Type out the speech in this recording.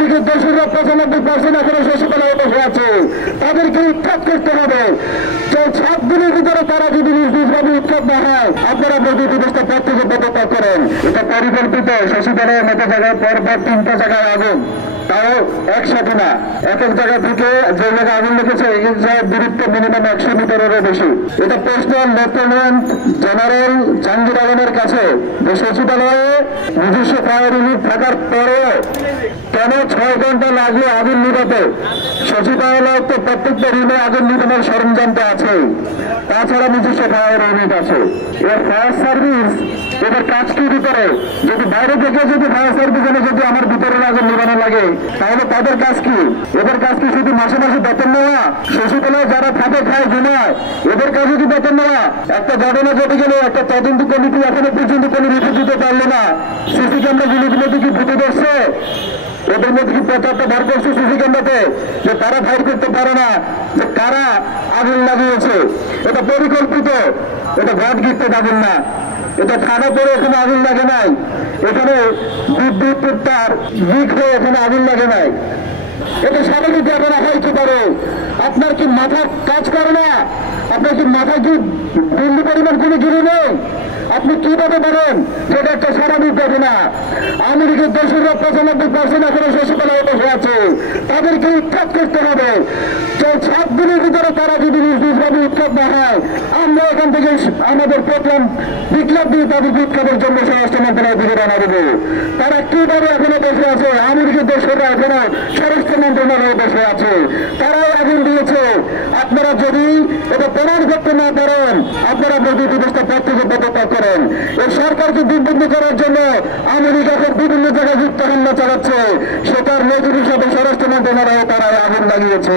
লীগের দোষীরা 95% এখনো সচিবালয়ে বসে আছে, তাদেরকে উৎখাত করতে হবে। 7 দিনের ভিতরে তারা যদি নির্দিষ্টভাবে উৎখাত না হয়, আপনারা মোদী দিবসটা পর থেকে পদত্যাগ করেন। এটা পরিকল্পিত। সচিবালয়ের মতো জায়গায় পরপর 3টা জায়গায় আগুন, তাও একসাথে না, এক এক জায়গা থেকে যে জায়গায় আগুন লেগেছে এই জায়গায় দূরত্ব মিনিমাম 100 মিটারেরও বেশি। এটা প্রশ্ন লেফটেন্যান্ট জেনারেল জাহাঙ্গীর আলমের কাছে যে সচিবালয়ে নিজস্ব ফায়ার ইউনিট থাকার পরেও কেন 6 ঘন্টা লাগলো আগুন নিভাতে? সচিবালয় তো প্রত্যেকটা রুমে আগুন নিভানোর সরঞ্জামটা আছে, তাছাড়া নিজস্ব ফায়ার ইউনিট আছে। এর ফায়ার সার্ভিস এদের কাজ কি ভিতরে? যদি বাইরে থেকে যদি ফায়ার সার্ভিসে যদি আমার ভিতরে আগুন নিভানো লাগে তাহলে তাদের কাজ কি? এদের কাজ কি শুধু মাসে মাসে বেতন নেওয়া? সচিবালয়ে যারা থাকে খায় ঘুমায়, এদের কাজে কি বেতন নেওয়া? একটা ঘটনা ঘটে গেলে একটা তদন্ত কমিটি এখনো পর্যন্ত কোনো রিপোর্ট দিতে পারলো না। সিসি ক্যামেরা গুলিগুলো কি ফুটে ধরছে? ওদের মধ্যে কি প্রচারটা বার করছে সিসি ক্যামেরাতে যে তারা ফাইট করতে পারে না যে কারা আগুন লাগিয়েছে? এটা পরিকল্পিত, এটা ঘাট গিফটেড আগুন না, এটা ঠান্ডা পরে এখানে আগুন লাগে নাই, এখানে বিদ্যুৎ তার লিক হয়ে এখানে আগুন লাগে নাই। এটা স্বাভাবিক ঘটনা হইতে পারে। আপনার কি মাথা কাজ করে না? আপনার কি মাথায় কি বিন্দু পরিমাণ কোনো জুড়ে নেই? আপনি কিভাবে বলেন যেটা একটা স্বাভাবিক ঘটনা? আওয়ামী লীগের দোষীরা 95% এখনো সচিবালয়ে বসে আছে, তাদেরকে উৎখাত করতে হবে। 7 দিনের ভিতরে তারা যদি নির্দিষ্টভাবে উৎখাত না হয়, আমরা এখান থেকে আমাদের প্রথম বিপ্লব দিয়ে তাদেরকে উৎখাতের জন্য স্বরাষ্ট্র মন্ত্রণালয়ের দিকে রওনা দেবো। তারা কিভাবে এখনো বসে আছে? আওয়ামী লীগের দোষীরা এখনো স্বরাষ্ট্র মন্ত্রণালয়ে বসে আছে, তারাই আগুন দিয়েছে। আপনারা যদি এটা প্রমাণ করতে না পারেন, আপনারা মোদী দিবসটা পর থেকে পদত্যাগ করেন। এই সরকারকে বিভ্রান্ত করার জন্য আওয়ামী লীগ এখন বিভিন্ন জায়গায় যুক্ত হামলা চালাচ্ছে, সেটার নজির হিসাবে স্বরাষ্ট্র মন্ত্রণালয়ে তারা আগুন লাগিয়েছে।